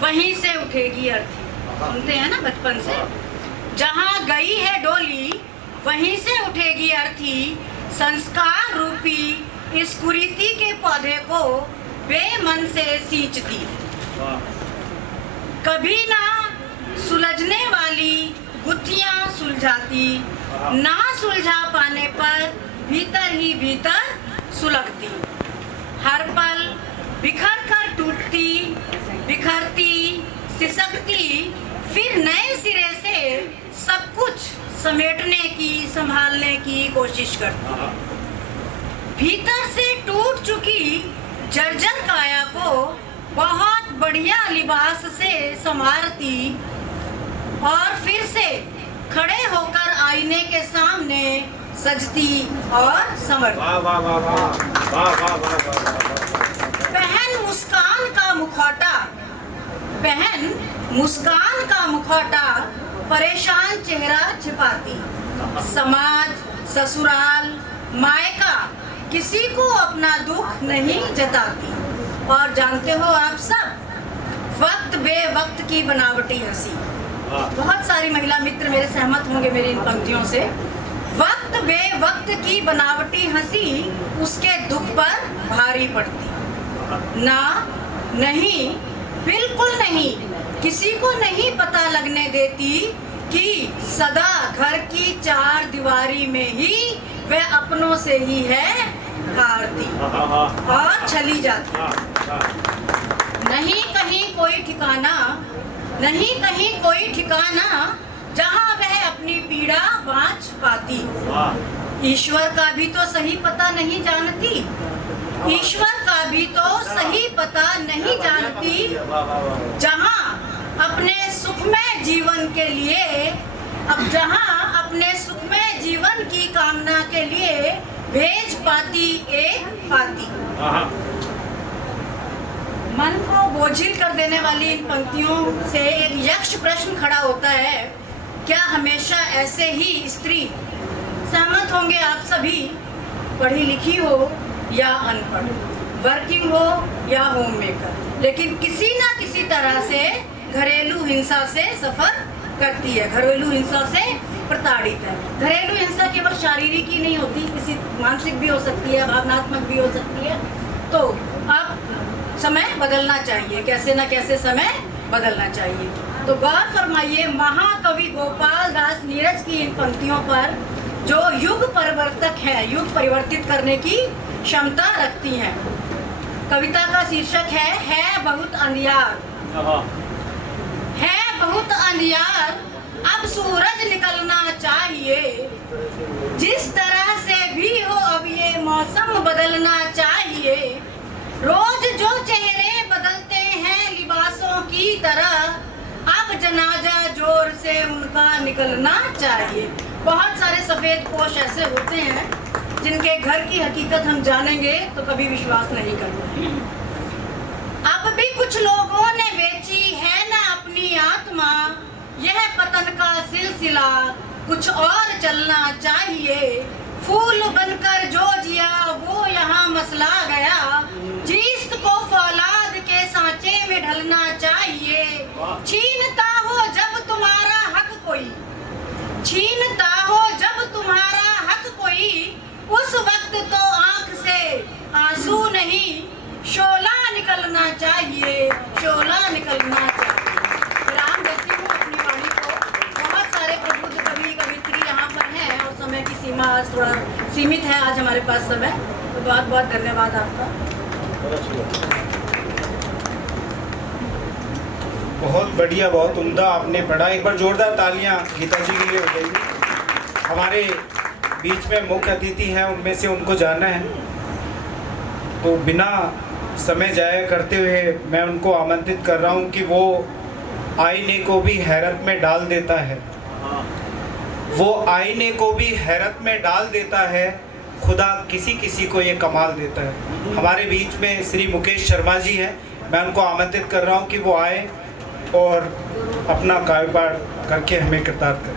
वहीं से उठेगी अर्थी। सुनते हैं ना बचपन से, जहाँ गई है डोली वहीं से उठेगी अर्थी। संस्कार रूपी इस कुरीति के पौधे को बेमन से सींचती, कभी ना सुलझने वाली गुत्थियां सुलझाती, ना सुलझा पाने पर भीतर ही भीतर सुलगती। हर पल बिखर कर टूटती, बिखरती, सिसकती, फिर नए सिरे से सब कुछ समेटने की, संभालने की कोशिश करती। भीतर से टूट चुकी जर्जर काया को बहुत बढ़िया लिबास से संवारती और फिर से खड़े होकर आईने के सामने सजती और संवरती। पहन मुस्कान का मुखौटा, पहन मुस्कान का मुखौटा परेशान चेहरा छिपाती। समाज, ससुराल, मायका किसी को अपना दुख नहीं जताती। और जानते हो आप सब, वक्त बेवक्त की बनावटी हंसी। बहुत सारी महिला मित्र मेरे सहमत होंगे मेरी इन पंक्तियों से। वक्त बेवक्त की बनावटी हंसी उसके दुख पर भारी पड़ती। ना, नहीं, बिल्कुल नहीं, किसी को नहीं पता लगने देती कि सदा घर की चार दीवारी में ही वह अपनों से ही है हारती और चली जाती। नहीं कहीं कोई ठिकाना, नहीं कहीं कोई ठिकाना जहाँ वह अपनी पीड़ा बाँच पाती। ईश्वर का भी तो सही पता नहीं जानती, ईश्वर का भी तो सही पता नहीं जानती। जहाँ अपने सुखमय जीवन के लिए, अब जहाँ अपने सुखमय जीवन की कामना के लिए भेज पाती एक पाती। मन को बोझिल कर देने वाली इन पंक्तियों से एक यक्ष प्रश्न खड़ा होता है, क्या हमेशा ऐसे ही स्त्री? सहमत होंगे आप सभी, पढ़ी लिखी हो या अनपढ़, वर्किंग हो या होम मेकर, लेकिन किसी ना किसी तरह से घरेलू हिंसा से सफर करती है, घरेलू हिंसा से प्रताड़ित है। घरेलू हिंसा केवल शारीरिक ही नहीं होती, किसी मानसिक भी हो सकती है, भावनात्मक भी हो सकती है। तो अब समय बदलना चाहिए, कैसे न कैसे समय बदलना चाहिए। तो गौर फरमाइए, महाकवि गोपाल दास नीरज की इन पंक्तियों पर जो युग परिवर्तक है, युग परिवर्तित करने की क्षमता रखती हैं। कविता का शीर्षक है बहुत अंधियार। है बहुत अंधियार, अब सूरज निकलना चाहिए। जिस तरह से भी हो अब ये मौसम बदलना चाहिए। रोज जो चेहरे बदलते हैं लिबासों की तरह, अब जनाजा जोर से उनका निकलना चाहिए। बहुत सारे सफेद पोश ऐसे होते हैं जिनके घर की हकीकत हम जानेंगे तो कभी विश्वास नहीं करेंगे। अब भी कुछ लोगों ने बेची है ना अपनी आत्मा, यह पतन का सिलसिला कुछ और चलना चाहिए। फूल बनकर जो जिया वो यहाँ मसला गया, जीस्त को फौलाद के सांचे में ढलना चाहिए। छीनता हो जब तुम्हारा हक कोई, छीनता हो जब तुम्हारा हक कोई, उस वक्त तो आंख से आंसू नहीं शोला निकलना चाहिए, शोला निकलना चाहिए। विराम देती हूँ अपनी वाणी को। बहुत सारे प्रबुद्ध कवि कवित्री यहाँ पर हैं और समय की सीमा आज थोड़ा सीमित है, आज हमारे पास समय। तो बहुत बहुत धन्यवाद आपका। बहुत बढ़िया, बहुत उम्दा आपने पढ़ा। एक बार जोरदार तालियां गीता जी के लिए हो जाएगी। हमारे बीच में मुख्य अतिथि हैं, उनमें से उनको जाना है, तो बिना समय जाया करते हुए मैं उनको आमंत्रित कर रहा हूं कि वो आईने को भी हैरत में डाल देता है, वो आईने को भी हैरत में डाल देता है, खुदा किसी किसी को ये कमाल देता है। हमारे बीच में श्री मुकेश शर्मा जी हैं, मैं उनको आमंत्रित कर रहा हूं कि वो आए और अपना कारोबार करके हमें कृतार्थ करें।